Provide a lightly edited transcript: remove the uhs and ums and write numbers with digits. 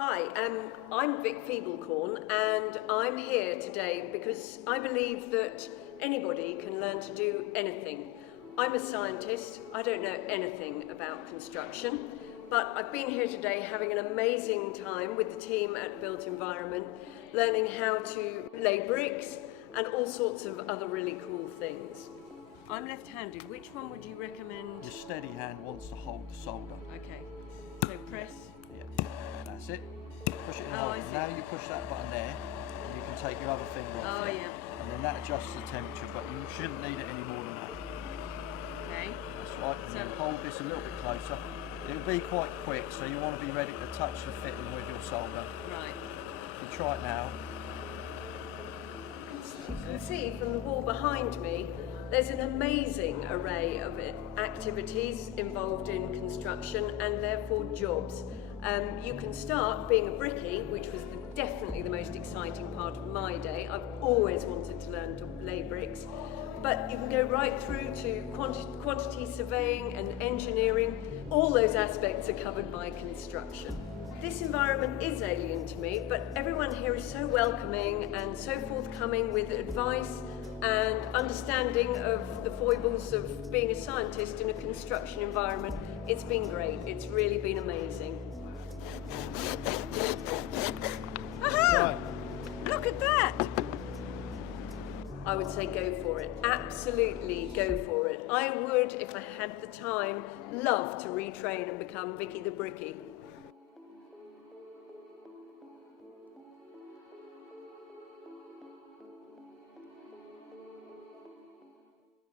Hi, I'm Vic Feeblecorn and I'm here today because I believe that anybody can learn to do anything. I'm a scientist, I don't know anything about construction, but I've been here today having an amazing time with the team at Built Environment, learning how to lay bricks and all sorts of other really cool things. I'm left-handed, which one would you recommend? Your steady hand wants to hold the solder. Okay, so press. Yeah, that's it. Push it and hold it. Now you push that button there, and you can take your other finger off it. Yeah. And then that adjusts the temperature, but you shouldn't need it any more than that. Okay. That's right, and then hold this a little bit closer. It'll be quite quick, so you want to be ready to touch the fitting with your solder. Right. If you try it now. You can see from the wall behind me, there's an amazing array of activities involved in construction and therefore jobs. You can start being a brickie, which was definitely the most exciting part of my day. I've always wanted to learn to lay bricks. But you can go right through to quantity surveying and engineering. All those aspects are covered by construction. This environment is alien to me, but everyone here is so welcoming and so forthcoming with advice and understanding of the foibles of being a scientist in a construction environment. It's been great. It's really been amazing. Aha! Right. Look at that! I would say go for it. Absolutely go for it. I would, if I had the time, love to retrain and become Vicky the Bricky.